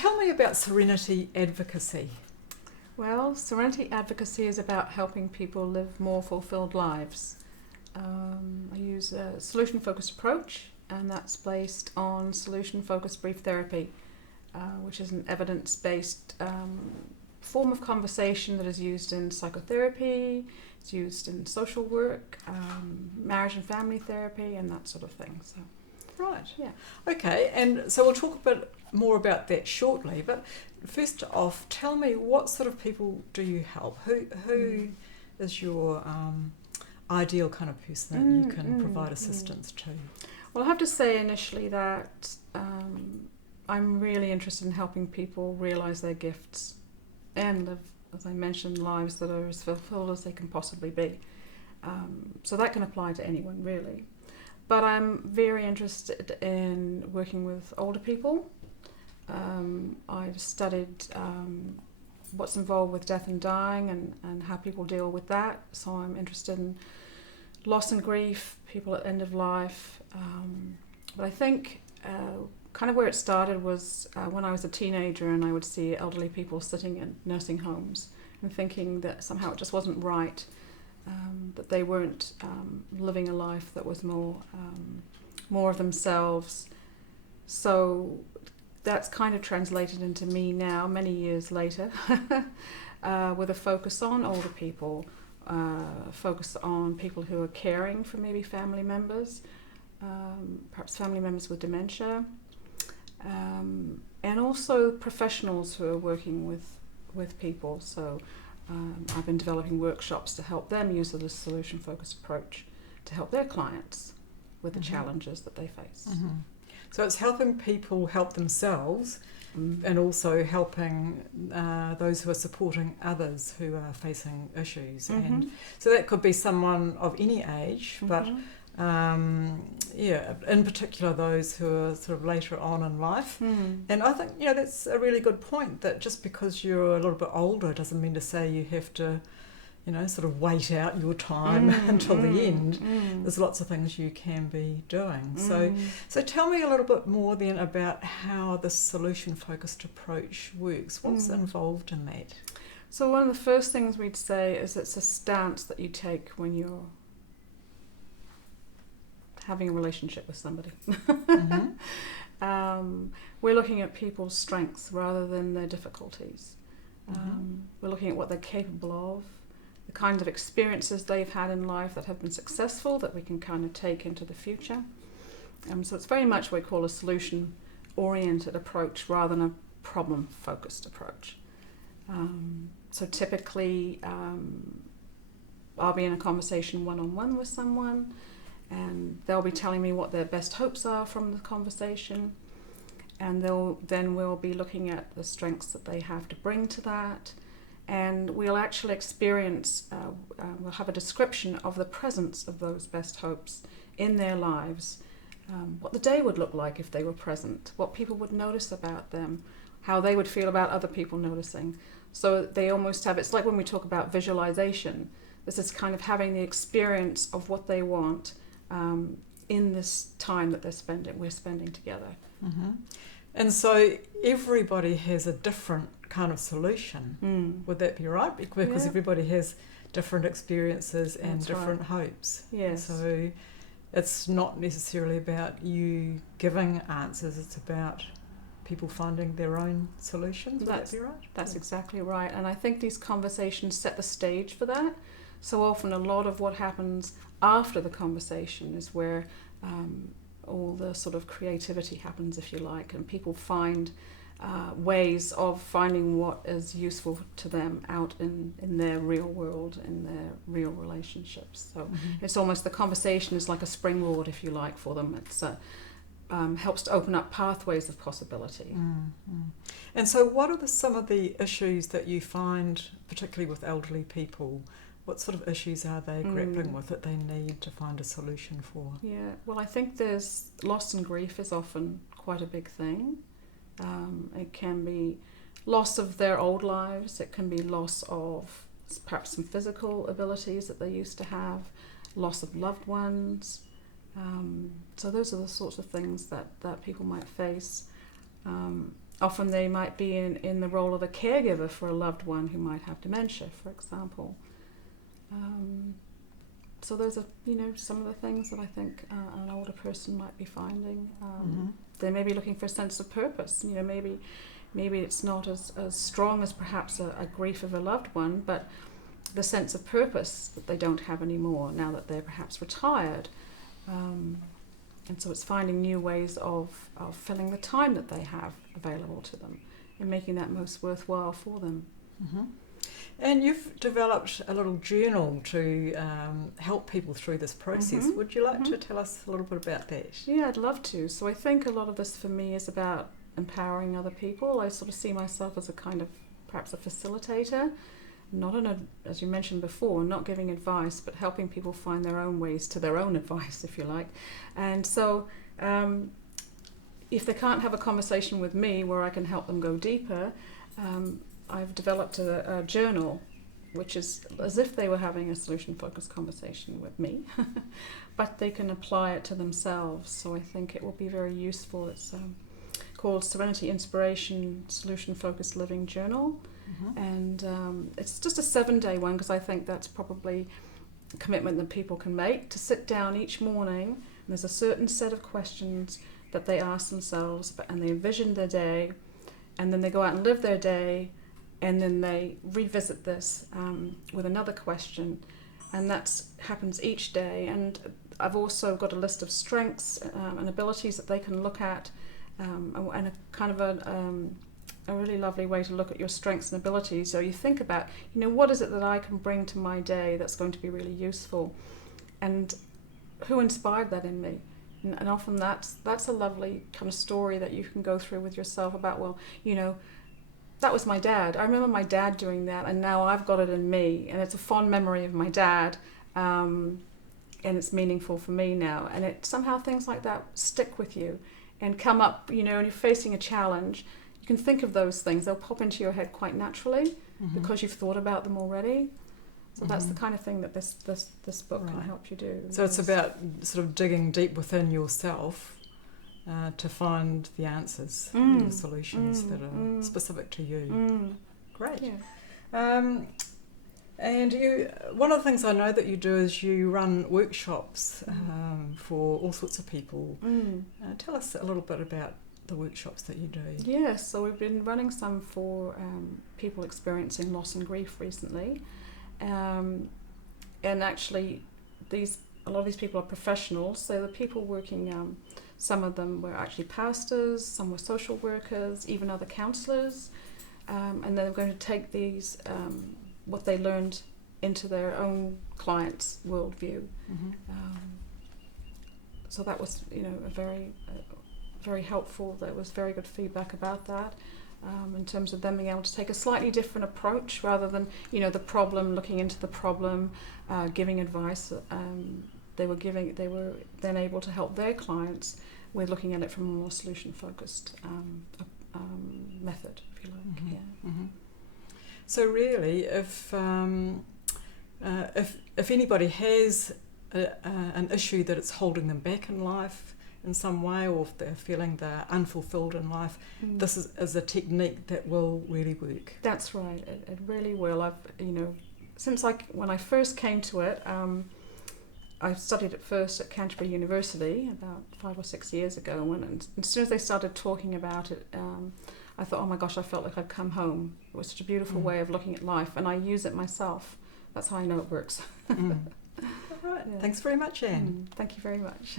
tell me about Serenity Advocacy. Well, Serenity Advocacy is about helping people live more fulfilled lives. I use a solution-focused approach, and that's based on solution-focused brief therapy, which is an evidence-based form of conversation that is used in psychotherapy, it's used in social work, marriage and family therapy, and that sort of thing. So, Right. yeah. Okay, and so we'll talk a bit more about that shortly, but first off, tell me, what sort of people do you help? Who is your ideal kind of person that you can provide assistance to? Well, I have to say initially that I'm really interested in helping people realise their gifts and live, as I mentioned, lives that are as fulfilled as they can possibly be. So that can apply to anyone, really. But I'm very interested in working with older people. I've studied what's involved with death and dying and how people deal with that. So I'm interested in loss and grief, people at end of life. But I think kind of where it started was when I was a teenager and I would see elderly people sitting in nursing homes and thinking that somehow it just wasn't right, that they weren't living a life that was more of themselves. So that's kind of translated into me now, many years later, with a focus on older people, focus on people who are caring for maybe family members, perhaps family members with dementia, and also professionals who are working with people. So I've been developing workshops to help them use a solution-focused approach to help their clients with the challenges that they face. So it's helping people help themselves and also helping those who are supporting others who are facing issues. And so that could be someone of any age, but in particular those who are sort of later on in life. And I think, that's a really good point, that just because you're a little bit older doesn't mean to say you have to, sort of wait out your time until the end. There's lots of things you can be doing. So tell me a little bit more then about how the solution-focused approach works. What's involved in that? So one of the first things we'd say is it's a stance that you take when you're having a relationship with somebody. We're looking at people's strengths rather than their difficulties. We're looking at what they're capable of, the kind of experiences they've had in life that have been successful that we can kind of take into the future. So it's very much what we call a solution-oriented approach rather than a problem-focused approach. So typically I'll be in a conversation one-on-one with someone, and they'll be telling me what their best hopes are from the conversation, and we'll be looking at the strengths that they have to bring to that, and we'll actually experience, we'll have a description of the presence of those best hopes in their lives, what the day would look like if they were present, what people would notice about them, how they would feel about other people noticing. So they almost have, it's like when we talk about visualization, this is kind of having the experience of what they want in this time that we're spending together. And so everybody has a different kind of solution. Would that be right? Because everybody has different experiences and That's different right. hopes. Yes. So it's not necessarily about you giving answers, it's about people finding their own solutions. Would that be right? That's exactly right. And I think these conversations set the stage for that. So often a lot of what happens after the conversation is where all the sort of creativity happens, if you like, and people find ways of finding what is useful to them out in their real world, in their real relationships. So it's almost, the conversation is like a springboard, if you like, for them. It's helps to open up pathways of possibility. And so what are some of the issues that you find, particularly with elderly people? What sort of issues are they grappling with that they need to find a solution for? Yeah, well, I think there's loss and grief is often quite a big thing. It can be loss of their old lives. It can be loss of perhaps some physical abilities that they used to have, loss of loved ones. So those are the sorts of things that people might face. Often they might be in the role of a caregiver for a loved one who might have dementia, for example. So those are, some of the things that I think an older person might be finding. They may be looking for a sense of purpose. Maybe it's not as strong as perhaps a grief of a loved one, but the sense of purpose that they don't have anymore now that they're perhaps retired. And so it's finding new ways of filling the time that they have available to them and making that most worthwhile for them. Mm-hmm. And you've developed a little journal to help people through this process. Mm-hmm. Would you like to tell us a little bit about that? Yeah, I'd love to. So I think a lot of this for me is about empowering other people. I sort of see myself as a kind of perhaps a facilitator, as you mentioned before, not giving advice, but helping people find their own ways to their own advice, if you like. And so if they can't have a conversation with me where I can help them go deeper, I've developed a journal, which is as if they were having a solution-focused conversation with me, but they can apply it to themselves. So I think it will be very useful. It's called Serenity Inspiration Solution-Focused Living Journal. And it's just a 7-day one, because I think that's probably a commitment that people can make, to sit down each morning, and there's a certain set of questions that they ask themselves, and they envision their day, and then they go out and live their day, and then they revisit this with another question, and that happens each day. And I've also got a list of strengths and abilities that they can look at, and a kind of a really lovely way to look at your strengths and abilities. So you think about, what is it that I can bring to my day that's going to be really useful, and who inspired that in me? And often that's a lovely kind of story that you can go through with yourself about, that was my dad. I remember my dad doing that, and now I've got it in me, and it's a fond memory of my dad, and it's meaningful for me now. And it somehow things like that stick with you and come up, and you're facing a challenge. You can think of those things. They'll pop into your head quite naturally because you've thought about them already. So that's the kind of thing that this book can help you do. So it's about sort of digging deep within yourself to find the answers and the solutions that are specific to you. Great. Yeah. And one of the things I know that you do is you run workshops for all sorts of people. Tell us a little bit about the workshops that you do. Yes, so we've been running some for people experiencing loss and grief recently. And actually, a lot of these people are professionals. So the people working, some of them were actually pastors, some were social workers, even other counsellors. And they're going to take these, what they learned, into their own clients' worldview. So that was, a very helpful. There was very good feedback about that. In terms of them being able to take a slightly different approach rather than, the problem, looking into the problem, giving advice. They were then able to help their clients with looking at it from a more solution-focused method, if you like. So really, if anybody has an issue that it's holding them back in life in some way, or if they're feeling they're unfulfilled in life, this is a technique that will really work. That's right. It really will. I've since when I first came to it, I studied at first at Canterbury University about 5 or 6 years ago, and as soon as they started talking about it, I thought, oh my gosh, I felt like I'd come home. It was such a beautiful way of looking at life, and I use it myself. That's how I know it works. All right. Yeah. Thanks very much, Anne. Thank you very much.